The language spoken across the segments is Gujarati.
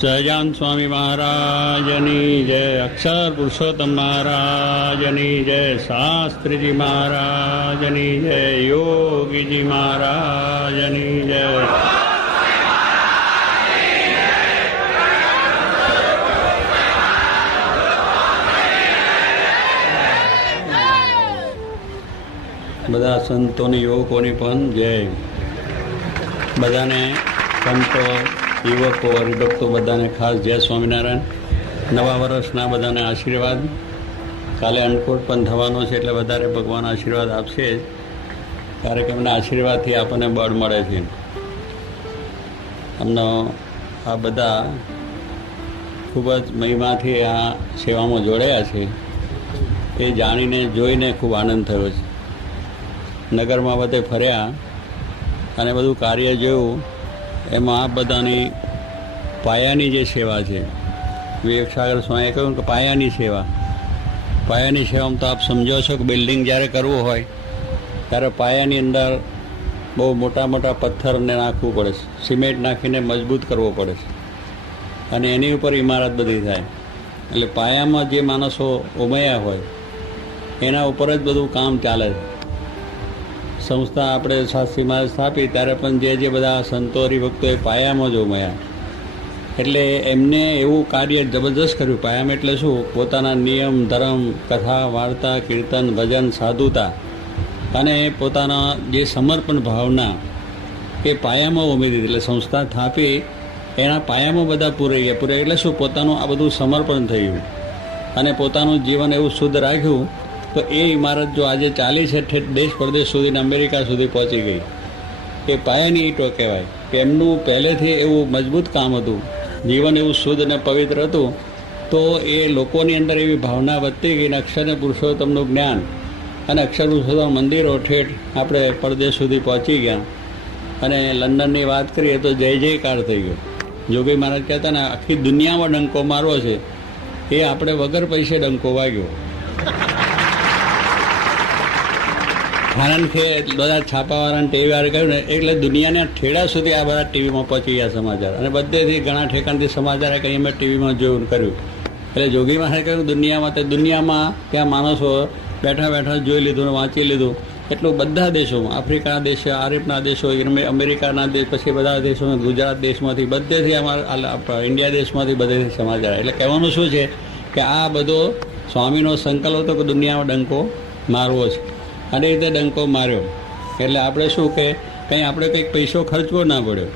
સહજાન સ્વામી મહારાજની જય, અક્ષર પુરુષોત્તમ મહારાજની જય, શાસ્ત્રીજી મહારાજની જય, યોગીજી મહારાજની જય. બધા સંતોની યુવકોની પણ જય. બધાને સંતો, યુવકો, હરિભક્તો બધાને ખાસ જય સ્વામિનારાયણ. નવા વર્ષના બધાને આશીર્વાદ. કાલે અન્નકૂટ પણ થવાનો છે એટલે વધારે ભગવાન આશીર્વાદ આપશે જ. કાર્યક્રમના આશીર્વાદથી આપણને બળ મળે છે. અમને આ બધા ખૂબ જ મહિમાથી આ સેવામાં જોડાયા છે એ જાણીને જોઈને ખૂબ આનંદ થયો છે. નગરમાં બધે ફર્યા અને બધું કાર્ય જોયું. એમાં આ બધાની પાયાની જે સેવા છે, વિવેકસાગર સ્વામીએ કહ્યું કે પાયાની સેવામાં તો આપ સમજો છો કે બિલ્ડિંગ જ્યારે કરવું હોય ત્યારે પાયાની અંદર બહુ મોટા મોટા પથ્થરને નાખવું પડે છે, સિમેન્ટ નાખીને મજબૂત કરવો પડે છે અને એની ઉપર ઇમારત બધી થાય. એટલે પાયામાં જે માણસો ઉમયા હોય એના ઉપર જ બધું કામ ચાલે છે. સંસ્થા આપણે શાસ્ત્રીમાં સ્થાપી ત્યારે પણ જે બધા સંતો હરિભક્તોએ પાયામાં જ ઉમયા. એટલે એમને એવું કાર્ય જબરદસ્ત કર્યું. પાયામાં એટલે શું? પોતાના નિયમ, ધર્મ, કથા, વાર્તા, કીર્તન, ભજન, સાધુતા અને પોતાના જે સમર્પણ ભાવના એ પાયામાં ઉમેરી દીધી. એટલે સંસ્થા સ્થાપી એના પાયામાં બધા પૂરાઈ ગયા. એટલે શું? પોતાનું આ બધું સમર્પણ થયું અને પોતાનું જીવન એવું શુદ્ધ રાખ્યું. તો એ ઇમારત જો આજે ચાલી છે ઠેઠ દેશ પરદેશ સુધી, અમેરિકા સુધી પહોંચી ગઈ. એ પાયાની ઈંટો કહેવાય કે એમનું પહેલેથી એવું મજબૂત કામ હતું, જીવન એવું શુદ્ધ અને પવિત્ર હતું. તો એ લોકોની અંદર એવી ભાવના વધતી ગઈ. અક્ષર પુરુષોત્તમનું જ્ઞાન અને અક્ષર પુરુષોત્તમ મંદિરો ઠેઠ આપણે પરદેશ સુધી પહોંચી ગયા. અને લંડનની વાત કરીએ તો જય જયકાર થઈ ગયો. જોગી મહારાજ કહેતા ને આખી દુનિયામાં ડંકો મારવો છે એ આપણે વગર પૈસે ડંકો વાગ્યો. કારણ કે બધા છાપાવાળાને ટીવીવાળા કહ્યું ને એટલે દુનિયાના ઠેડા સુધી આ બધા ટીવીમાં પહોંચી ગયા સમાચાર. અને બધેથી ઘણા ઠેકાણથી સમાચાર કંઈ અમે ટીવીમાં જોયું કર્યું. એટલે જોગી મહારાજે કહ્યું દુનિયામાં ત્યાં માણસો બેઠા બેઠા જોઈ લીધું ને વાંચી લીધું. એટલું બધા દેશોમાં, આફ્રિકાના દેશો, આરબના દેશો, અમેરિકાના દેશ, પછી બધા દેશોમાં, ગુજરાત દેશમાંથી, બધેથી અમારા ઇન્ડિયા દેશમાંથી બધેથી સમાચાર. એટલે કહેવાનું શું છે કે આ બધો સ્વામીનો સંકલ્પ હતો કે દુનિયામાં ડંકો મારવો છે. અને એ રીતે ડંકો માર્યો. એટલે આપણે શું કે આપણે કંઈક પૈસો ખર્ચવો ના પડ્યો.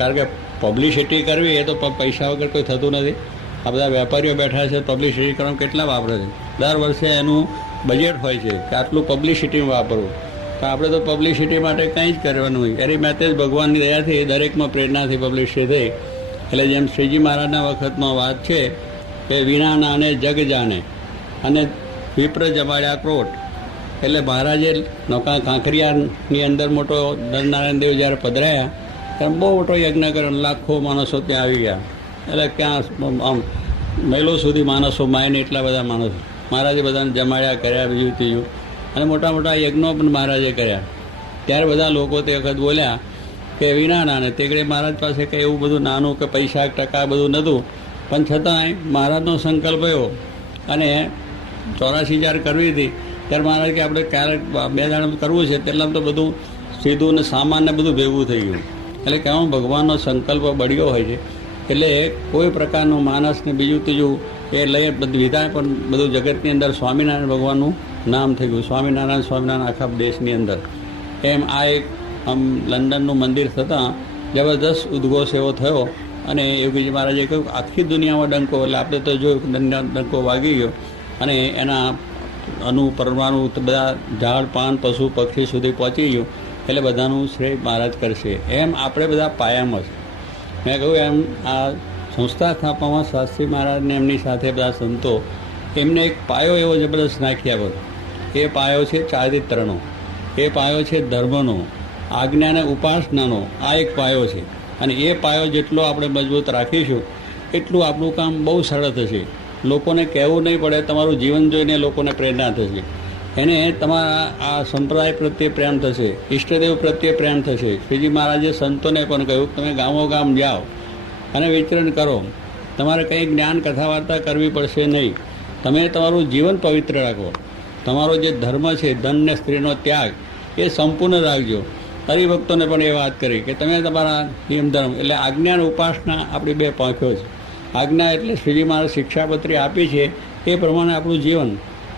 કારણ કે પબ્લિસિટી કરવી એ તો પૈસા વગર કોઈ થતું નથી. આ બધા વેપારીઓ બેઠા છે, પબ્લિસિટી કરવાનું કેટલા વાપરે છે. દર વર્ષે એનું બજેટ હોય છે કે આટલું પબ્લિસિટીમાં વાપરવું. તો આપણે તો પબ્લિસિટી માટે કંઈ જ કરવાનું હોય. એની માટે જ ભગવાનની દયાથી દરેકમાં પ્રેરણાથી પબ્લિસિટી થઈ. એટલે જેમ શ્રીજી મહારાજના વખતમાં વાત છે કે વિના નાને જગ જાણે અને વિપ્ર જમાડ્યા ક્રોટ. એટલે મહારાજે નૌકા કાંકરિયાની અંદર મોટો નરનારાયણ દેવ જ્યારે પધરાયા ત્યારે બહુ મોટો યજ્ઞ કર્યો. લાખો માણસો ત્યાં આવી ગયા. એટલે ક્યાં આમ મહિલો સુધી માણસો માયને એટલા બધા માણસો મહારાજે બધાને જમાડ્યા, કર્યા, બીજું ત્રીજું. અને મોટા મોટા યજ્ઞો પણ મહારાજે કર્યા. ત્યારે બધા લોકો તે વખત બોલ્યા કે વિના નાને તેગડે મહારાજ પાસે કંઈ એવું બધું નાનું કે પૈસા ટકા બધું નહોતું. પણ છતાંય મહારાજનો સંકલ્પ એવો. અને 84 જ્યારે કરવી હતી ત્યારે મહારાજ કે આપણે ક્યારેક 2 દાડા કરવું છે તેટલામાં તો બધું સીધું ને સામાનને બધું ભેગું થઈ ગયું. એટલે કહેવામાં ભગવાનનો સંકલ્પ બળ્યો હોય છે. એટલે કોઈ પ્રકારનું માણસને બીજું ત્રીજું એ લઈ વિધાય પણ બધું જગતની અંદર સ્વામિનારાયણ ભગવાનનું નામ થઈ ગયું. સ્વામિનારાયણ આખા દેશની અંદર. એમ આ એક આમ લંડનનું મંદિર થતાં જબરદસ્ત ઉદ્ઘોષ એવો થયો. અને યોગીજી મહારાજે કહ્યું આખી દુનિયામાં ડંકો, એટલે આપણે તો જોયું ડંકો વાગી ગયો. અને એના પરમાણુ બધા ઝાડ પાન પશુ પક્ષી સુધી પહોંચી ગયું. એટલે બધાનું શ્રેય મહારાજ કરશે. એમ આપણે બધા પાયામાં છે. મેં કહ્યું એમ આ સંસ્થા સ્થાપવામાં શાસ્ત્રી મહારાજને એમની સાથે બધા સંતો એમને એક પાયો એવો જબરદસ્ત નાખી આપ્યો. એ પાયો છે ચારિત્રનો, એ પાયો છે ધર્મનો, આજ્ઞા અને ઉપાસનાનો. આ એક પાયો છે. અને એ પાયો જેટલો આપણે મજબૂત રાખીશું એટલું આપણું કામ બહુ સરળ થશે. લોકોને કહેવું નહીં પડે. તમારું જીવન જોઈને લોકોને પ્રેરણા થશે. એને તમારા આ સંપ્રદાય પ્રત્યે પ્રેમ થશે, ઈષ્ટદેવ પ્રત્યે પ્રેમ થશે. શ્રીજી મહારાજે સંતોને પણ કહ્યું તમે ગામો ગામ જાઓ અને વિચરણ કરો. તમારે કંઈ જ્ઞાન કથા વાર્તા કરવી પડશે નહીં. તમે તમારું જીવન પવિત્ર રાખો. તમારો જે ધર્મ છે, ધન ને સ્ત્રીનો ત્યાગ, એ સંપૂર્ણ રાખજો. હરિભક્તોને પણ એ વાત કરી કે તમે તમારા નિયમ ધર્મ એટલે આજ્ઞા અને ઉપાસના આપણી બે પાંખો છે. આજ્ઞા એટલે શ્રીજી મહારાજ શિક્ષાપત્રી આપી છે એ પ્રમાણે આપણું જીવન,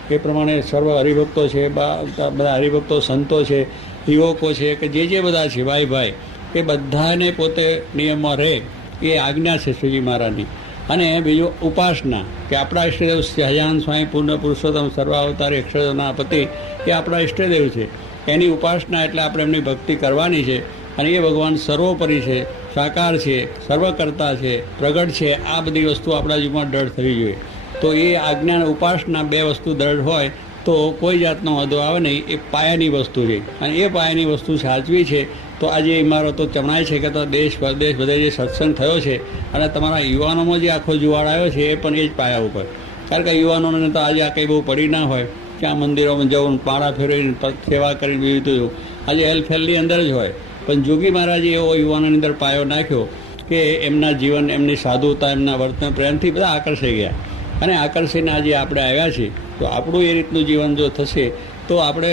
એ પ્રમાણે સર્વ હરિભક્તો છે, બધા હરિભક્તો સંતો છે, યુવકો છે કે જે બધા છે ભાઈ એ બધાને પોતે નિયમમાં રહે એ આજ્ઞા છે શ્રીજી મહારાજની. અને બીજું ઉપાસના કે આપણા ઈષ્ટદેવ સહજાનંદ સ્વામી પૂર્ણ પુરુષોત્તમ સર્વાવતારી અક્ષરના પતિ એ આપણા ઈષ્ટદેવ છે. એની ઉપાસના એટલે આપણે એમની ભક્તિ કરવાની છે. અને એ ભગવાન સર્વોપરી છે, સાકાર છે, સર્વકર્તા છે, પ્રગટ છે. આ બધી વસ્તુ આપણા જીવનમાં દ્રઢ થવી જોઈએ. તો એ આજ્ઞા અને ઉપાસના બે વસ્તુ દ્રઢ હોય તો કોઈ જાતનો વાંધો આવે નહીં. એ પાયાની વસ્તુ છે અને એ પાયાની વસ્તુ સાચવી છે. તો આજે ઇમારતો ચમણાય છે કે તો દેશ પરદેશ બધે જે સત્સંગ થયો છે અને તમારા યુવાનોમાં જે આખો જુવાળ આવ્યો છે એ પણ એ જ પાયા ઉપર. કારણ કે યુવાનોને તો આજે આ કંઈ બહુ પડી ના હોય કે આ મંદિરોમાં જવું, પાળા ફેરવીને સેવા કરીને બીજું હતું. આજે હેલ્થની અંદર જ હોય. પણ જોગી મહારાજે એવો યુવાનોની અંદર પાયો નાખ્યો કે એમના જીવન, એમની સાધુતા, એમના વર્તન પ્રેમથી બધા આકર્ષાઈ ગયા. અને આકર્ષીને આજે આપણે આવ્યા છીએ. તો આપણું એ રીતનું જીવન જો થશે તો આપણે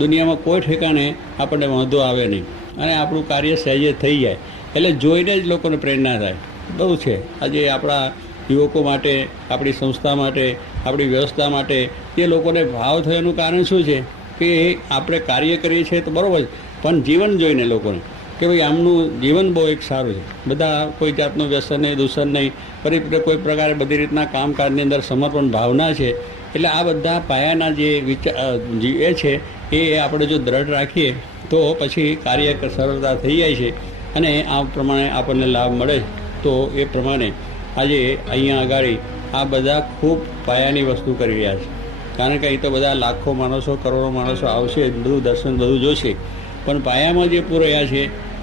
દુનિયામાં કોઈ ઠેકાણે આપણને વાંધો આવે નહીં અને આપણું કાર્ય સહેજે થઈ જાય. એટલે જોઈને જ લોકોને પ્રેરણા થાય. બહુ છે આજે આપણા યુવકો માટે, આપણી સંસ્થા માટે, આપણી વ્યવસ્થા માટે એ લોકોને ભાવ થયાનું કારણ શું છે કે આપણે કાર્ય કરીએ છીએ તો બરાબર જ, પણ જીવન જોઈને લોકોને કે ભાઈ આમનું જીવન બહુ એક સારું છે. બધા કોઈ જાતનું વ્યસન નહીં, દૂષણ નહીં, ફરી કોઈ પ્રકારે બધી રીતના કામકાજની અંદર સમર્પણ ભાવના છે. એટલે આ બધા પાયાના જે એ છે એ આપણે જો દ્રઢ રાખીએ તો પછી કાર્ય સરળતા થઈ જાય છે અને આ પ્રમાણે આપણને લાભ મળે. તો એ પ્રમાણે આજે અહીંયા આગળ આ બધા ખૂબ પાયાની વસ્તુ કરી રહ્યા છે. કારણ કે અહીં તો બધા લાખો માણસો, કરોડો માણસો આવશે, બધું દર્શન બધું જોશે, પણ પાયામાં જે પૂરાયા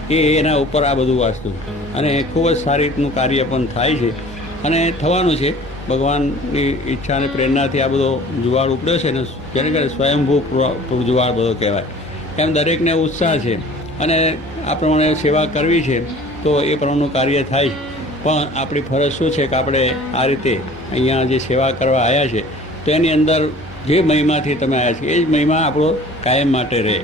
છે એના ઉપર આ બધું વાસ્તુ અને ખૂબ જ સારી રીતનું કાર્ય પણ થાય છે અને થવાનું છે. ભગવાનની ઈચ્છા અને પ્રેરણાથી આ બધો જુવાળ ઉપડ્યો છે ને, જેને કારણે સ્વયંભૂ જુવાળ બધો કહેવાય. એમ દરેકને ઉત્સાહ છે અને આ પ્રમાણે સેવા કરવી છે તો એ પ્રમાણેનું કાર્ય થાય છે. પણ આપણી ફરજ શું છે કે આપણે આ રીતે અહીંયા જે સેવા કરવા આવ્યા છે તો એની અંદર જે મહિમાથી તમે આવ્યા છે એ જ મહિમા આપણો કાયમ માટે રહે.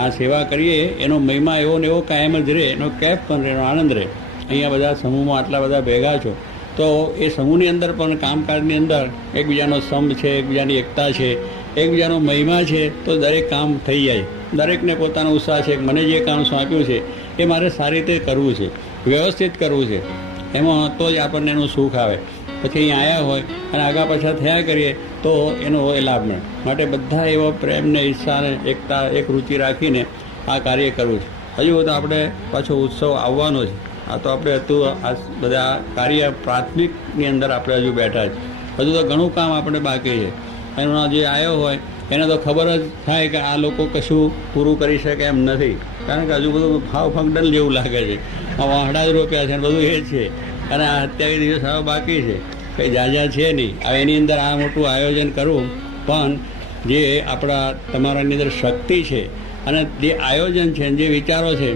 આ સેવા કરીએ એનો મહિમા એવો ને એવો કાયમ જ રહે, એનો કેફ પણ રહે, એનો આનંદ રહે. અહીંયા બધા સમૂહમાં આટલા બધા ભેગા છો તો એ સમૂહની અંદર પણ કામકાજની અંદર એકબીજાનો સંપ છે, એકબીજાની એકતા છે, એકબીજાનો મહિમા છે તો દરેક કામ થઈ જાય. દરેકને પોતાનો ઉત્સાહ છે કે મને જે કામ સોંપ્યું છે એ મારે સારી રીતે કરવું છે, વ્યવસ્થિત કરવું છે. એમાં તો જ આપણને એનું સુખ આવે. પછી અહીં આવ્યા હોય અને આગા પાછા થયા કરીએ તો એનો એ લાભ મળે. માટે બધા એવો પ્રેમને, ઈચ્છાને, એકતા, એક રુચિ રાખીને આ કાર્ય કરવું છે. હજુ તો આપણે પાછો ઉત્સવ આવવાનો છે. આ તો આપણે હતું આ બધા કાર્ય પ્રાથમિકની અંદર આપણે હજુ બેઠા છે. હજુ તો ઘણું કામ આપણે બાકી છે. એનો જે આવ્યો હોય એને તો ખબર જ થાય કે આ લોકો કશું પૂરું કરી શકે એમ નથી. કારણ કે હજુ બધું ભાવ ફંક્શન જેવું લાગે છે. આ વાહડા જ રોપ્યા છે ને બધું એ જ છે અને આ 27 દિવસ હવે બાકી છે, કંઈ જાજા છે નહીં. હવે એની અંદર આ મોટું આયોજન કરવું પણ જે આપણા તમારાની અંદર શક્તિ છે અને જે આયોજન છે, જે વિચારો છે,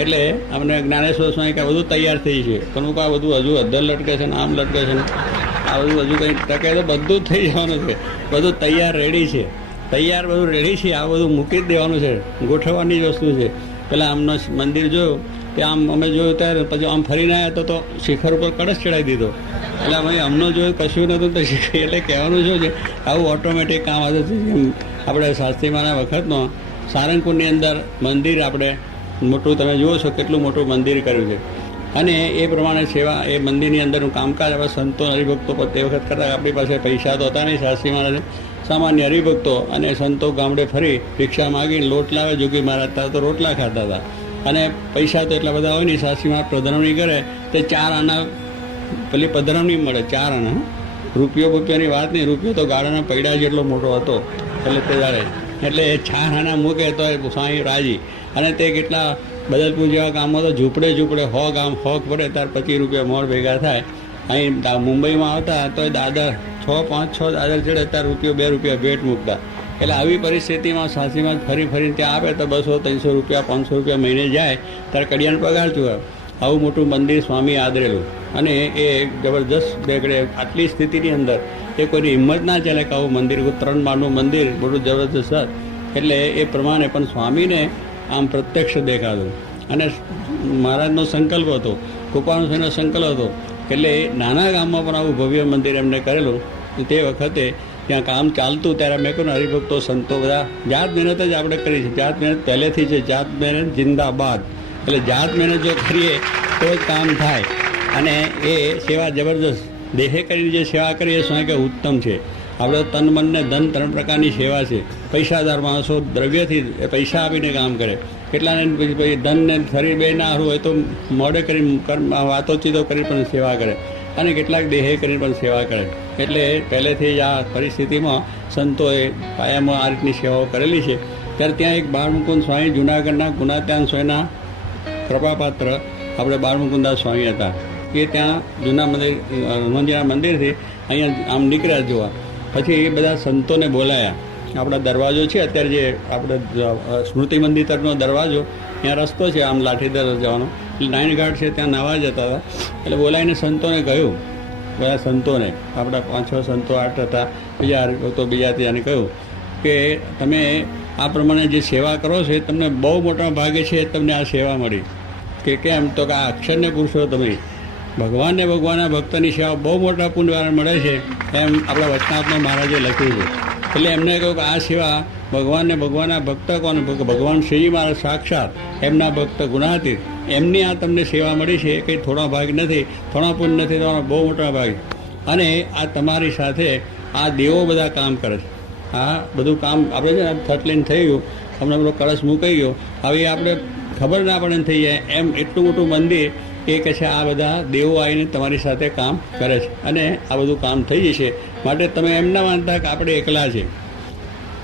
એટલે અમને જ્ઞાનેશ્વર સ્વામી કે બધું તૈયાર થઈ છે પણ આ બધું હજુ અધર લટકે છે ને આમ લટકે છે ને આ બધું હજુ કંઈ ટકે તો બધું જ થઈ જવાનું છે. બધું તૈયાર રેડી છે, તૈયાર બધું રેડી છે. આ બધું મૂકી જ દેવાનું છે, ગોઠવવાની જ વસ્તુ છે. પહેલાં આમનો મંદિર જોયું કે આમ અમે જોયું ત્યારે પછી આમ ફરીને આવ્યા તો શિખર ઉપર કળશ ચડાવી દીધો. એટલે અમે અમને જોયું કશું નહોતું તો શિખર એટલે કહેવાનું શું છે આવું ઓટોમેટિક કામ આવતું છે. આપણે શાસ્ત્રીમાના વખતનો સારંગપુરની અંદર મંદિર આપણે મોટું તમે જુઓ છો કેટલું મોટું મંદિર કર્યું છે અને એ પ્રમાણે સેવા એ મંદિરની અંદરનું કામકાજ આપણે સંતો હરિભક્તો પર તે વખત કરતા આપણી પાસે પૈસા તો હતા નહીં. શાસ્ત્રી મહારાજે સામાન્ય હરિભક્તો અને સંતો ગામડે ફરી રિક્ષા માગીને લોટ લાવે. જોગી મહારાજ ત્યાં તો રોટલા ખાતા હતા અને પૈસા તો એટલા બધા હોય નહીં. શાસ્ત્રી મહારાજ પધરામણી કરે તો 4 આના પેલી પધરામણી મળે, 4 આના. રૂપિયાની વાત નહીં, રૂપિયો તો ગાળાના પૈડા જેટલો મોટો હતો એટલે તે જાણે એટલે 4 આના મૂકે તો સ્વામી રાજી. અને તે કેટલા બદલપુર જેવા ગામમાં તો ઝૂંપડે 100 ગામ 100 પડે ત્યારે 25 રૂપિયા મોડ ભેગા થાય. અહીં મુંબઈમાં આવતા તો દાદર 5-6 દાદર ચડે ત્યારે ₹2 ભેટ મૂકતા. એટલે આવી પરિસ્થિતિમાં સાસીમાં ફરીને ત્યાં આપે તો 200-300 રૂપિયા 500 રૂપિયા મહિને જાય ત્યારે કડિયાને પગાર ચૂકવે. આવું મોટું મંદિર સ્વામી આદરેલું, અને એ જબરજસ્ત બેગડે આટલી સ્થિતિની અંદર એ કોઈની હિંમત ના ચાલે કે આવું મંદિર, 3 માળનું મંદિર મોટું જબરજસ્ત. એટલે એ પ્રમાણે પણ સ્વામીને આમ પ્રત્યક્ષ દેખાતું. અને મહારાજનો સંકલ્પ હતો, કૃપાણુનો સંકલ્પ હતો, એટલે નાના ગામમાં પણ આવું ભવ્ય મંદિર એમને કરેલું. તે વખતે ત્યાં કામ ચાલતું ત્યારે મેં કહ્યું હરિભક્તો સંતો બધા જાત મહેનત જ આપણે કરી છે. જાત મહેનત પહેલેથી છે, જાત મહેનત જિંદાબાદ. એટલે જાત મહેનત જો કરીએ તો જ કામ થાય. અને એ સેવા જબરદસ્ત દેહે કરીને જે સેવા કરીએ એ શું કે ઉત્તમ છે. આપણે તન મન ને ધન 3 પ્રકારની સેવા છે. પૈસાદાર માણસો દ્રવ્યથી પૈસા આપીને કામ કરે, કેટલાને પછી ધનને શરીર બે ના હારું હોય તો મોડે કરી વાતોચીતો કરી પણ સેવા કરે, અને કેટલાક દેહે કરીને પણ સેવા કરે. એટલે પહેલેથી જ આ પરિસ્થિતિમાં સંતોએ કાયમમાં આ રીતની સેવાઓ કરેલી છે. ત્યારે ત્યાં એક બાળમુકુંદ સ્વામી, જૂનાગઢના ગુણાત્યાન સ્વામીના કૃપાપાત્ર આપણે બાળમુકુંદાસ સ્વામી હતા. એ ત્યાં જૂના મંદિર, હનુમાનજીના મંદિરથી અહીંયા આમ નીકળ્યા જોવા. પછી એ બધા સંતોને બોલાયા. આપણા દરવાજો છે અત્યારે જે આપણે સ્મૃતિ મંદિર તરફનો દરવાજો, ત્યાં રસ્તો છે આમ લાઠીદર જવાનો, નાઇન ઘાટ છે, ત્યાં નાવા જતા હતા. એટલે બોલાવીને સંતોને કહ્યું, બધા સંતોને, આપણા 5-6 સંતો 8 હતા, બીજા તો બીજા ત્યાંને કહ્યું કે તમે આ પ્રમાણે જે સેવા કરો છો એ તમને બહુ મોટા ભાગે છે, તમને આ સેવા મળી. કે કેમ? તો કે આ અક્ષરને પુરુષો તમે ભગવાનને ભગવાનના ભક્તની સેવા બહુ મોટા પુણ્યવાળા મળે છે, એમ આપણા વચનાત્મા મહારાજે લખ્યું છે. એટલે એમને કહ્યું કે આ સેવા ભગવાનને ભગવાનના ભક્ત કોણ? ભગવાન શ્રીજી મહારાજ સાક્ષાત એમના ભક્ત ગુણાતીત, એમની આ તમને સેવા મળી છે. કંઈ થોડા ભાગ નથી, થોડા પુણ્ય નથી, તમારા બહુ મોટા ભાગ. અને આ તમારી સાથે આ દેવો બધા કામ કરે છે. આ બધું કામ આપણે છે ને થટલીન થઈ ગયું, હમણાં બધો કળશ મૂકાઈ ગયો, હવે આપણે ખબર ના પડે થઈ જાય એમ એટલું મોટું મંદિર એ કહે છે આ બધા દેવો આવીને તમારી સાથે કામ કરે છે, અને આ બધું કામ થઈ જશે. માટે તમે એમ ના માનતા કે આપણે એકલા છે.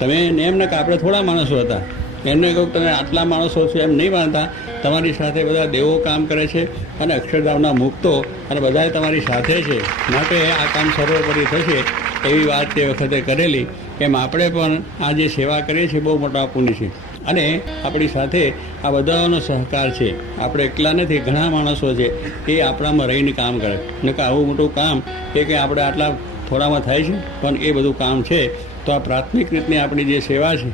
તમે એમ ને કે આપણે થોડા માણસો હતા, એમને કહું તમે આટલા માણસો છો એમ નહીં માનતા. તમારી સાથે બધા દેવો કામ કરે છે, અને અક્ષરધામના મુક્તો અને બધા તમારી સાથે છે. માટે આ કામ સર્વોપરી થશે એવી વાત તે વખતે કરેલી. એમ આપણે પણ આ જે સેવા કરીએ છીએ બહુ મોટા પુણ્ય છે, અને આપણી સાથે આ બધાનો સહકાર છે. આપણે એકલા નથી, ઘણા માણસો છે એ આપણામાં રહીને કામ કરે. ને કે આવું મોટું કામ કે આપણે આટલા થોડામાં થાય છે, પણ એ બધું કામ છે. તો આ પ્રાથમિક રીતની આપણી જે સેવા છે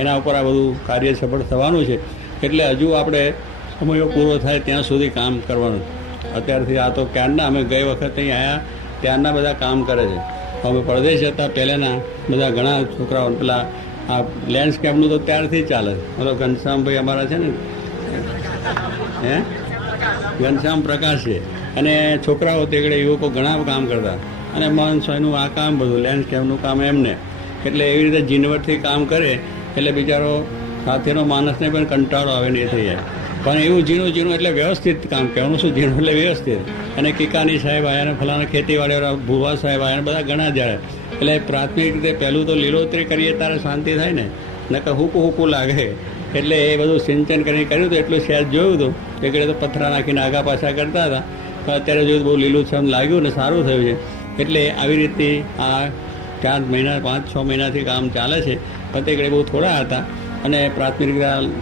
એના ઉપર આ બધું કાર્ય સફળ થવાનું છે. એટલે હજુ આપણે સમયો પૂરો થાય ત્યાં સુધી કામ કરવાનું. અત્યારથી આ તો ક્યારના અમે ગઈ વખત અહીં આવ્યા ત્યારના બધા કામ કરે છે. અમે પરદેશ હતા પહેલાંના બધા ઘણા છોકરાઓ, પેલા આ લેન્ડસ્કેપનું તો ત્યારથી ચાલે. મતલબ ઘનશ્યામભાઈ અમારા છે ને, ઘનશ્યામ પ્રકાશ છે, અને છોકરાઓ તેગડે યુવકો ઘણા કામ કરતા. અને મોહન સ્વામીનું આ કામ બધું લેન્ડસ્કેપનું કામ એમને. એટલે એવી રીતે ઝીણવટથી કામ કરે એટલે બિચારો સાથેનો માણસને પણ કંટાળો આવે ને એ થઈ જાય. પણ એવું ઝીણું એટલે વ્યવસ્થિત કામ, કહેવાનું શું ઝીણું એટલે વ્યવસ્થિત. અને કિકાની સાહેબ આવ્યા ને ફલાણા ખેતીવાડીવાળા ભુવા સાહેબ આવ્યા ને બધા ઘણા જાય. એટલે પ્રાથમિક રીતે પહેલું તો લીલોતરી કરીએ ત્યારે શાંતિ થાય ને, નકર હુકું લાગે. એટલે એ બધું સિંચન કરીને કર્યું હતું. એટલું સહેજ જોયું હતું, એટલે તો પથરા નાખીને આગા પાછા કરતા હતા. પણ અત્યારે જોયું બહુ લીલુંછમ લાગ્યું ને સારું થયું છે. એટલે આવી રીતે આ 4 મહિના 5-6 મહિનાથી કામ ચાલે છે. પણ તે બહુ થોડા હતા, અને પ્રાથમિક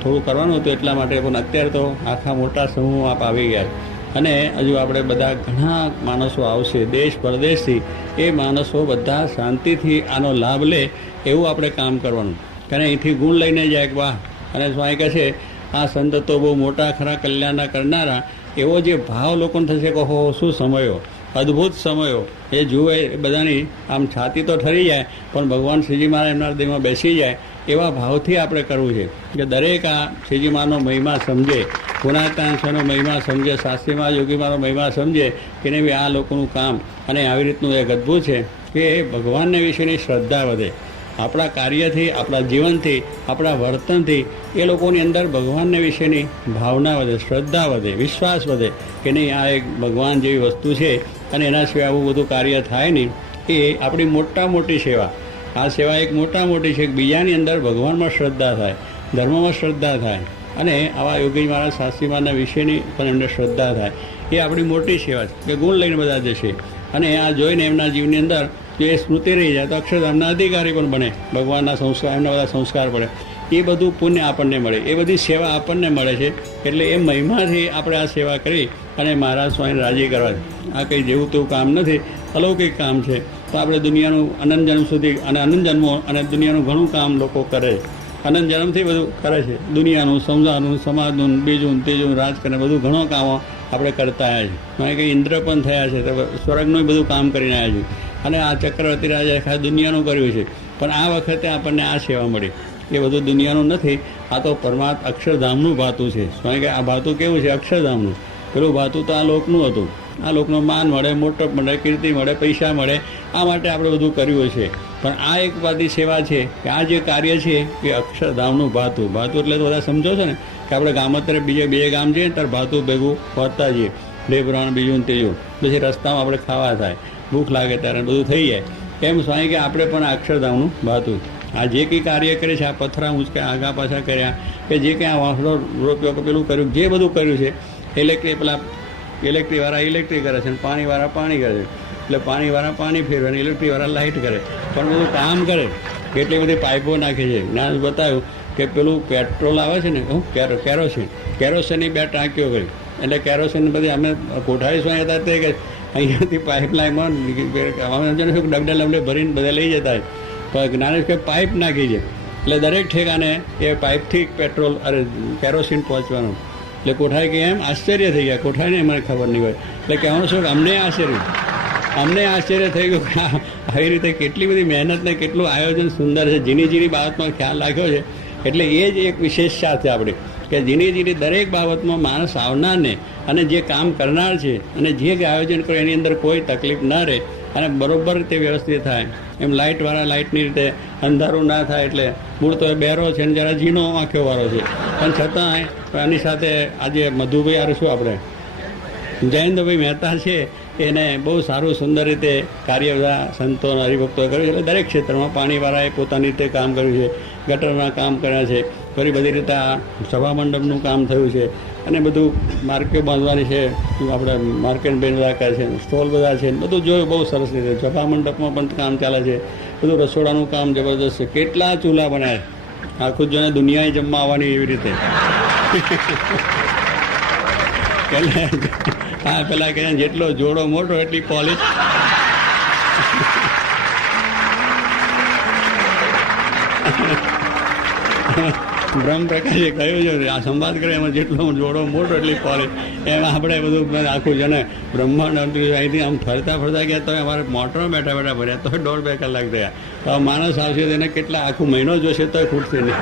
થોડું કરવાનું હતું એટલા માટે. પણ અત્યારે તો આખા મોટા સમૂહ આપ આવી ગયા. અને હજુ આપણે બધા ઘણા માણસો આવશે દેશ પરદેશથી. એ માણસો બધા શાંતિથી આનો લાભ લે એવું આપણે કામ કરવાનું. કારણ અહીંથી ગુણ લઈને જાય કે વાહ. અને સ્વામી કહે છે આ સંત તો બહુ મોટા ખરા કલ્યાણના કરનારા. એવો જે ભાવ લોકોને થશે કે હો શું સમયો, અદ્ભુત સમયો. એ જુએ બધાની આમ છાતી તો ઠરી જાય, પણ ભગવાન શ્રીજી મહારાજ એમના હૃદયમાં બેસી જાય એવા ભાવથી આપણે કરવું છે. કે દરેક આ શ્રીજી મહારાજનો મહિમા સમજે, પુનાતાંશનો મહિમા સમજે, શાસ્ત્રીમાં યોગીમાનો મહિમા સમજે કે નહીં ભાઈ આ લોકોનું કામ. અને આવી રીતનું એક અદ્ભુત છે કે ભગવાનને વિશેની શ્રદ્ધા વધે. આપણા કાર્યથી, આપણા જીવનથી, આપણા વર્તનથી એ લોકોની અંદર ભગવાનને વિશેની ભાવના વધે, શ્રદ્ધા વધે, વિશ્વાસ વધે કે નહીં આ એક ભગવાન જેવી વસ્તુ છે, અને એના સિવાય આવું બધું કાર્ય થાય નહીં. એ આપણી મોટી સેવા. આ સેવા એક મોટી છે. બીજાની અંદર ભગવાનમાં શ્રદ્ધા થાય, ધર્મમાં શ્રદ્ધા થાય, અને આવા યોગી મહારાજ શાસ્ત્રીમાના વિશેની પણ એમને શ્રદ્ધા થાય. એ આપણી મોટી સેવા છે કે ગુણ લઈને બધા જશે. અને આ જોઈને એમના જીવની અંદર જો એ સ્મૃતિ રહી જાય તો અક્ષરધામના અધિકારી પણ બને. ભગવાનના સંસ્કાર, એમના બધા સંસ્કાર પડે. એ બધું પુણ્ય આપણને મળે, એ બધી સેવા આપણને મળે છે. એટલે એ મહિમાથી આપણે આ સેવા કરી અને મહારાજ સ્વામીને રાજી કરવા. આ કંઈ જેવું તેવું કામ નથી, અલૌકિક કામ છે. તો આપણે દુનિયાનું અનંત જન્મ સુધી અને અનંત જન્મો અને દુનિયાનું ઘણું કામ લોકો કરે છે. અનંત જન્મથી બધું કરે છે, દુનિયાનું, સંસારનું, સમાજનું, બીજું ત્રીજું, રાજકારણ બધું ઘણો કામો આપણે કરતા આવ્યા છીએ. કારણ કે ઇન્દ્ર પણ થયા છે, તો સ્વર્ગનું બધું કામ કરીને આવ્યા છે. અને આ ચક્રવર્તી રાજાએ ખાસ દુનિયાનું કર્યું છે. પણ આ વખતે આપણને આ સેવા મળી. એ બધું દુનિયાનું નથી, આ તો પરમાત્મા અક્ષરધામનું ભાતું છે. કારણ કે આ ભાતું કેવું છે? અક્ષરધામનું. પેલું ભાતું તો આ લોકનું હતું. આ લોકનું માન મળે, મોટપ મળે, કીર્તિ મળે, પૈસા મળે, આ માટે આપણે બધું કર્યું છે. પણ આ એક બધી સેવા છે કે આ જે કાર્ય છે એ અક્ષરધામનું ભાતું. ભાતું એટલે તો બધા સમજો છો ને કે આપણે ગામોતરે બીજે બે ગામ જઈએ ત્યારે ભાતું ભેગું પહોંચતા જઈએ, ઢેબરાણ બીજું ત્રીજું, પછી રસ્તામાં આપણે ખાવા થાય, ભૂખ લાગે ત્યારે બધું થઈ જાય. એમ સ્વામી કે આપણે પણ આ અક્ષરધામનું ભાતું. આ જે કંઈ કાર્ય કરે છે, આ પથરા ઊંચકા આગા પાછા કર્યા, કે જે કંઈ આ વાંસળો રોપ્યો કે પેલું કર્યું, જે બધું કર્યું છે, ઇલેક્ટ્રિકવાળા ઇલેક્ટ્રિક કરે છે અને પાણીવાળા પાણી કરે છે. એટલે પાણીવાળા પાણી ફેરવે અને ઇલેક્ટ્રિકવાળા લાઇટ કરે, પણ બધું કામ કરે. કેટલી બધી પાઇપો નાખે છે. જ્ઞાન બતાવ્યું કે પેલું પેટ્રોલ આવે છે ને, કેરોસીનની 2 ટાંકીઓ કરી. એટલે કેરોસીન બધી અમે કોઠારી સ્વામી હતા તે કે અહીંયાથી પાઇપલાઇનમાં ડગડા લમડે ભરીને બધા લઈ જતા હોય. પણ જ્ઞાનેશભાઈ પાઇપ નાખી છે, એટલે દરેક ઠેકાને એ પાઇપથી પેટ્રોલ કેરોસીન પહોંચવાનું. એટલે કોઠારી કે એમ આશ્ચર્ય થઈ ગયા. કોઠારીને મને ખબર નહીં હોય. એટલે કહેવાનું શું કે અમને આશ્ચર્ય થઈ ગયું કે આવી રીતે કેટલી બધી મહેનત ને કેટલું આયોજન સુંદર છે. ઝીણી બાબતમાં ખ્યાલ રાખ્યો છે. એટલે એ જ એક વિશેષતા છે આપણી, કે ઝીણી દરેક બાબતમાં માણસ આવનારને અને જે કામ કરનાર છે અને જે આયોજન કરે એની અંદર કોઈ તકલીફ ન રહે અને બરોબર તે વ્યવસ્થિત થાય. એમ લાઇટવાળા લાઇટની રીતે અંધારું ના થાય. એટલે મૂળ તો બહેરો છે ને જરા ઝીણો આંખોવાળો છે, પણ છતાં આની સાથે આજે મધુભાઈ આ શું આપણે જયંતભાઈ મહેતા છે, એને બહુ સારું સુંદર રીતે કાર્ય બધા સંતો હરિભક્તોએ કર્યું છે. એટલે દરેક ક્ષેત્રમાં પાણીવાળાએ પોતાની રીતે કામ કર્યું છે, ગટરના કામ કર્યા છે, ફરી બધી રીતે આ સભા મંડપનું કામ થયું છે, અને બધું માર્કેટ બાંધવાની છે, આપણે માર્કેટ બેન બધા કરે છે, સ્ટોલ બધા છે, બધું જોયું બહુ સરસ રીતે. સભા મંડપમાં પણ કામ ચાલે છે, બધું રસોડાનું કામ જબરદસ્ત છે. કેટલા ચૂલા બનાવે, આખું જ જાણે દુનિયાએ જમવા આવવાની એવી રીતે. હા, પેલા કહે જેટલો જોડો મોટો એટલી પોલિશ. બ્રહ્મપ્રકાશે કહ્યું છે આ સંવાદ કરે એમાં જેટલો જોડો મોટો એટલી પોલિશ. એમ આપણે બધું આખું છે ને બ્રહ્માંડ અહીંથી આમ ફરતા ગયા તો અમારે મોટરમાં બેઠા ભર્યા તો 1.5-2 કલાક થયા. તો માણસ આવશે તો એને કેટલા આખું મહિનો જોશે તો ખૂટશે નહીં.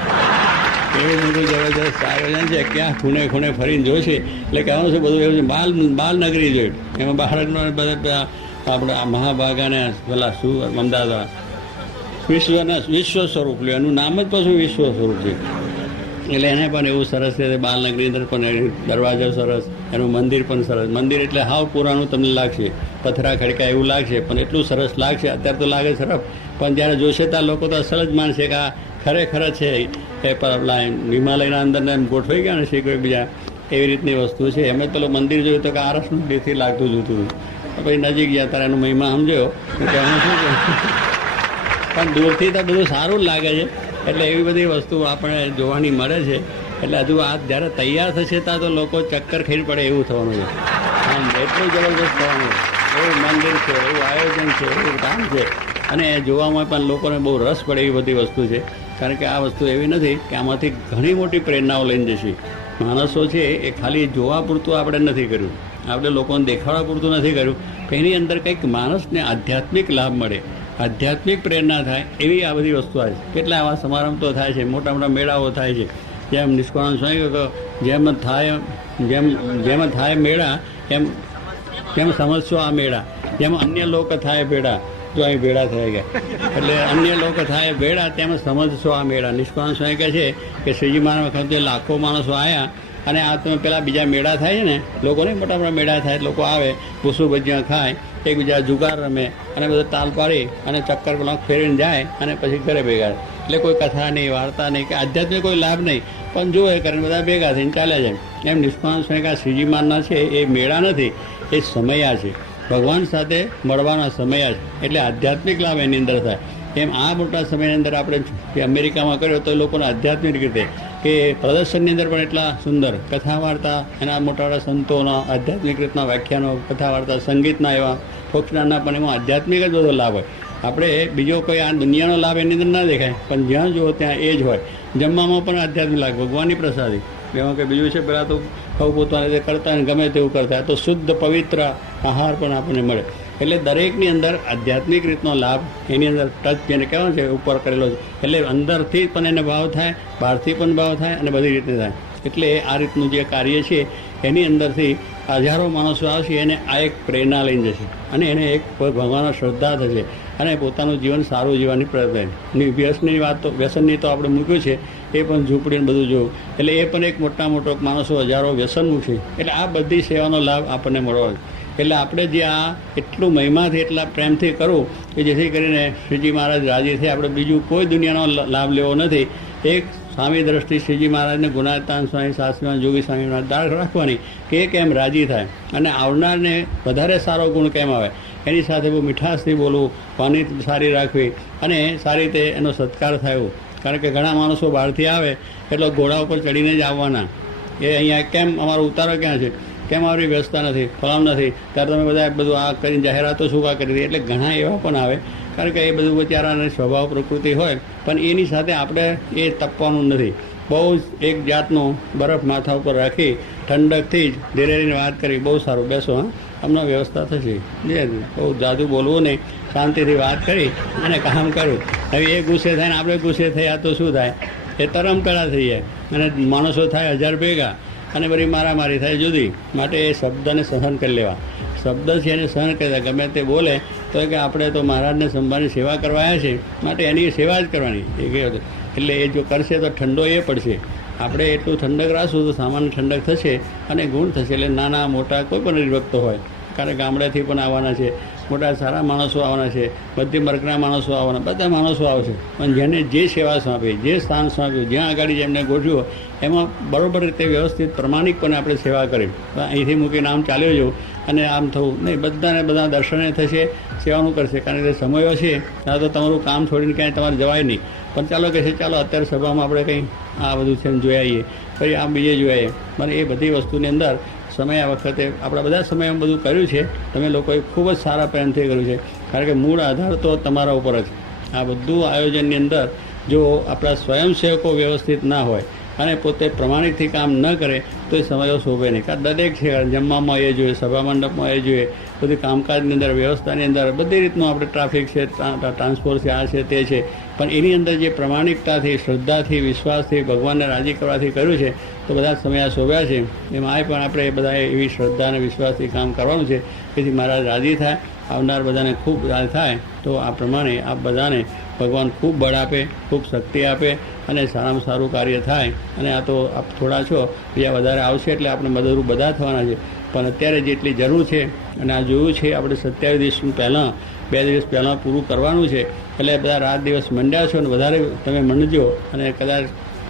એવું બધું જબરદસ્ત આયોજન છે. ક્યાં ખૂણે ફરીને જોશે. એટલે કહેવાનું છે બધું એવું છે. બાલનગરી જોયું, એમાં બાળકનો બધા આપણે મહાભાગાને પેલા શું અમદાવાદ વિશ્વ સ્વરૂપ લ્યો, એનું નામ જ પાછું વિશ્વ સ્વરૂપ છે. એટલે એને પણ એવું સરસ છે. બાલનગરી અંદર પણ દરવાજો સરસ, એનું મંદિર પણ સરસ. મંદિર એટલે હાવ પુરાણું તમને લાગશે, પથરા ખડકા એવું લાગશે, પણ એટલું સરસ લાગશે. અત્યારે તો લાગે સરસ, પણ જ્યારે જોશે ત્યાં લોકો તો અસલ જ માનશે કે આ ખરેખર છે. એ પેલા હિમાલયના અંદરને એમ ગોઠવાઈ ગયા ને છે કોઈ બીજા એવી રીતની વસ્તુ છે. એમ જ પેલું મંદિર જોયું તો કે આરસનું દેથી લાગતું જોતું હતું. પછી નજીક ગયા તારે એનો મહિમા સમજ્યો કે હું શું કહું. પણ દૂરથી તો બધું સારું જ લાગે છે. એટલે એવી બધી વસ્તુ આપણે જોવાની મળે છે. એટલે હજુ આ જ્યારે તૈયાર થશે ત્યાં તો લોકો ચક્કર ખાઈ પડે એવું થવાનું છે. આમ એટલું જબરદસ્ત થવાનું. એવું મંદિર છે, એવું આયોજન છે, એવું કામ છે. અને એ જોવામાં પણ લોકોને બહુ રસ પડે એવી બધી વસ્તુ છે. કારણ કે આ વસ્તુ એવી નથી કે આમાંથી ઘણી મોટી પ્રેરણાઓ લઈને જશે. માણસો છે એ ખાલી જોવા પૂરતું આપણે નથી કર્યું, આપણે લોકોને દેખાડવા પૂરતું નથી કર્યું. એની અંદર કંઈક માણસને આધ્યાત્મિક લાભ મળે, આધ્યાત્મિક પ્રેરણા થાય એવી આ બધી વસ્તુ આવે છે. કેટલા આવા સમારંભ તો થાય છે, મોટા મોટા મેળાઓ થાય છે. જેમ નિષ્કાળ સ્વામી જેમ થાય મેળા એમ સમજશો આ મેળા. જેમ અન્ય લોક થાય ભેળા, જો અહીં ભેળા થઈ ગયા એટલે અન્ય લોકો થાય ભેળા, તેમાં સમજશો આ મેળા. નિષ્કાળ સ્વામી કહે છે કે શ્રીજી મહારાજ વખતે લાખો માણસો આવ્યા અને આ તમે પેલા બીજા મેળા થાય છે ને, લોકોને મોટા મોટા મેળા થાય, લોકો આવે, ભૂસું ભજીયા ખાય, એકબીજા જુગાર રમે અને બધા તાલ પાડી અને ચક્કર પેલા ફેરીને જાય અને પછી ઘરે ભેગા. એટલે કોઈ કથા નહીં, વાર્તા નહીં, કે આધ્યાત્મિક કોઈ લાભ નહીં, પણ જુએ કરીને બધા ભેગા થઈને ચાલ્યા જાય. એમ નિષ્કાળ સ્વામી કે શ્રીજી મહારાજના છે એ મેળા નથી, એ સમયા છે. ભગવાન સાથે મળવાના સમયા છે. એટલે આધ્યાત્મિક લાભ એની અંદર થાય. એમ આ મોટા સમયની અંદર આપણે જે અમેરિકામાં કર્યો તો લોકોને આધ્યાત્મિક રીતે કે પ્રદર્શનની અંદર પણ એટલા સુંદર કથા વાર્તા, એના મોટા મોટા સંતોના આધ્યાત્મિક રીતના વ્યાખ્યાનો, કથા વાર્તા, સંગીતના એવા ફોકનાના પણ એમાં આધ્યાત્મિક જ બધો લાભ હોય. આપણે બીજો કોઈ આ દુનિયાનો લાભ એની અંદર ના દેખાય, પણ જ્યાં જુઓ ત્યાં એ જ હોય. જમવામાં પણ આધ્યાત્મિક લાગે, ભગવાનની પ્રસાદી. એમાં કે બીજું છે પહેલાં તો ખાવું પોતાને રીતે કરતા ને ગમે તેવું કરતા, તો શુદ્ધ પવિત્ર આહાર પણ આપણને મળે. એટલે દરેકની અંદર આધ્યાત્મિક રીતનો લાભ એની અંદર ટચ જેને કહેવાનો છે ઉપર કરેલો છે. એટલે અંદરથી પણ એને ભાવ થાય, બહારથી પણ ભાવ થાય અને બધી રીતે થાય. એટલે આ રીતનું જે કાર્ય છે એની અંદરથી હજારો માણસો આવશે, એને આ એક પ્રેરણા લઈને જશે અને એને એક ભગવાનનો શ્રદ્ધા થશે અને પોતાનું જીવન સારું જીવવાની પ્રયત્ન. વ્યસનની વાત તો વ્યસનની તો આપણે મૂક્યું છે, એ પણ ઝૂંપડીને બધું જોવું. એટલે એ પણ એક મોટા મોટો માણસો હજારો વ્યસન મૂકશે. એટલે આ બધી સેવાનો લાભ આપણને મળવાનો. એટલે આપણે જે આ એટલું મહિમાથી એટલા પ્રેમથી કરવું કે જેથી કરીને શ્રીજી મહારાજ રાજી થઈ. આપણે બીજું કોઈ દુનિયાનો લાભ લેવો નથી. એક સ્વામી દ્રષ્ટિ શ્રીજી મહારાજને ગુણાતાન સ્વામી શાસ્ત્રીમાં જોગી સ્વામીના દાળ રાખવાની કે એ કેમ રાજી થાય અને આવનારને વધારે સારો ગુણ કેમ આવે, એની સાથે બહુ મીઠાશથી બોલવું, પાણી સારી રાખવી અને સારી રીતે એનો સત્કાર થાય. કારણ કે ઘણા માણસો બહારથી આવે એટલે ઘોડા ઉપર ચડીને જ આવવાના, એ અહીંયા કેમ અમારો ઉતારો ક્યાં છે, કેમ આવરી વ્યવસ્થા નથી, ફલામ નથી, ત્યારે તમે બધા બધું આ કરીને જાહેરાતો શું કા કરી દઈએ. એટલે ઘણા એવા પણ આવે, કારણ કે એ બધું બિચારાને સ્વભાવ પ્રકૃતિ હોય, પણ એની સાથે આપણે એ તપવાનું નથી. બહુ જ એક જાતનું બરફ માથા ઉપર રાખી ઠંડકથી જ ધીરે ધીરે વાત કરી, બહુ સારું બેસો, હા અમને વ્યવસ્થા થશે. જે બહુ જાદુ બોલવું નહીં, શાંતિથી વાત કરી અને કામ કર્યું. હવે એ ગુસ્સે થાય ને આપણે ગુસ્સે થયા તો શું થાય, એ તરમતળા થઈ જાય અને માણસો થાય 1000 ભેગા અને બધી મારામારી થાય જુદી. માટે એ શબ્દને સહન કરી લેવા. શબ્દ છે એને સહન કરી, ગમે તે બોલે તો કે આપણે તો મહારાજને સંભાળની સેવા કરવા આવ્યા છે, માટે એની સેવા જ કરવાની એ કહ્યું. એટલે એ જો કરશે તો ઠંડો એ પડશે. આપણે એટલું ઠંડક રાખશું તો સામાન્ય ઠંડક થશે અને ગુણ થશે. એટલે નાના મોટા કોઈ પણ હરિભક્તો હોય, કારણ ગામડેથી પણ આવવાના છે, મોટા સારા માણસો આવવાના છે, મધ્યમ વર્ગના માણસો આવવાના, બધા માણસો આવશે. પણ જેને જે સેવા સોંપી, જે સ્થાન સોંપ્યું, જ્યાં આગળ જેમને ગોઠવ્યું, એમાં બરાબર રીતે વ્યવસ્થિત પ્રમાણિકપણે આપણે સેવા કરી. અહીંથી મૂકીને આમ ચાલ્યો જવું અને આમ થવું નહીં. બધાને બધા દર્શને થશે, સેવાનું કરશે. કારણ કે સમયો છે ત્યાં તો તમારું કામ છોડીને ક્યાંય તમારે જવાય નહીં. પણ ચાલો કહે છે ચાલો અત્યારે સભામાં આપણે કંઈ આ બધું છે ને જોઈ આવીએ, પછી આમ બીજે જોઈ આવીએ. મને એ બધી વસ્તુની અંદર સમય આ વખતે આપણા બધા સમયમાં બધું કર્યું છે. તમે લોકોએ ખૂબ જ સારા પ્રેમથી કર્યું છે, કારણ કે મૂળ આધાર તો તમારા ઉપર જ. આ બધું આયોજનની અંદર જો આપણા સ્વયંસેવકો વ્યવસ્થિત ના હોય અને પોતે પ્રમાણિકથી કામ ન કરે તો એ સમયો શોભે નહીં. કારણ દરેક છે, જમવામાં એ જોઈએ, સભા મંડપમાં એ જોઈએ, બધી કામકાજની અંદર, વ્યવસ્થાની અંદર બધી રીતનું આપણે ટ્રાફિક છે, ટ્રાન્સપોર્ટ છે, આ છે તે છે. પણ એની અંદર જે પ્રમાણિકતાથી, શ્રદ્ધાથી, વિશ્વાસથી, ભગવાનને રાજી કરવાથી કર્યું છે તો બધા સમયા શોભ્યા છે. એમાં આ પણ આપણે બધાએ એવી શ્રદ્ધા અને વિશ્વાસથી કામ કરવાનું છે કે જેથી મહારાજ રાજી થાય, આવનાર બધાને ખૂબ રાજી થાય. તો આ પ્રમાણે આપ બધાને ભગવાન ખૂબ બળ આપે, ખૂબ શક્તિ આપે અને સારામાં સારું કાર્ય થાય. અને આ તો આપ થોડા છો, બીજા વધારે આવશે એટલે આપણે મદદરૂપ બધા થવાના છે. પણ અત્યારે જેટલી જરૂર છે અને આ જોયું છે આપણે 27 દિવસ પહેલાં, 2 દિવસ પહેલાં પૂરું કરવાનું છે. એટલે બધા રાત દિવસ મંડ્યા છો અને વધારે તમે મંડજો. અને કદાચ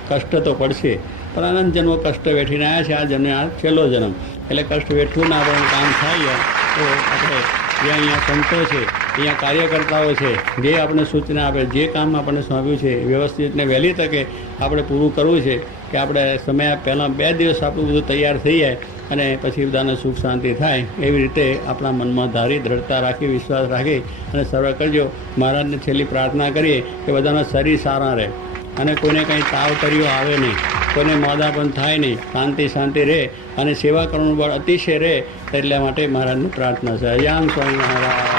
કષ્ટ તો પડશે, પણ અનંત જન્મો કષ્ટ વેઠીને આવ્યા છે. આ જન્મ આ છેલ્લો જન્મ, એટલે કષ્ટ વેઠવું ના આપણે કામ થાય તો આપણે જે અહીંયા સંતો છે, અહીંયા કાર્યકર્તાઓ છે, જે આપણે સૂચના આપે, જે કામ આપણને સોંપ્યું છે વ્યવસ્થિત ને વહેલી તકે આપણે પૂરું કરવું છે. કે આપણે સમય પહેલાં 2 દિવસ આપણું બધું તૈયાર થઈ જાય અને પછી બધાને સુખ શાંતિ થાય. એવી રીતે આપણા મનમાં ધારી, દ્રઢતા રાખી, વિશ્વાસ રાખી અને સર્વ કરજો. મહારાજને છેલ્લી પ્રાર્થના કરીએ કે બધાના શરીર સારા રહે અને કોઈને કંઈ તાવ તરીઓ આવે નહીં, કોઈને મોદા પણ થાય નહીં, શાંતિ રહે અને સેવા કરવાનું બળ અતિશય રહે. એટલા માટે મહારાજની પ્રાર્થના છે. યામ સ્વામી મહારાજ.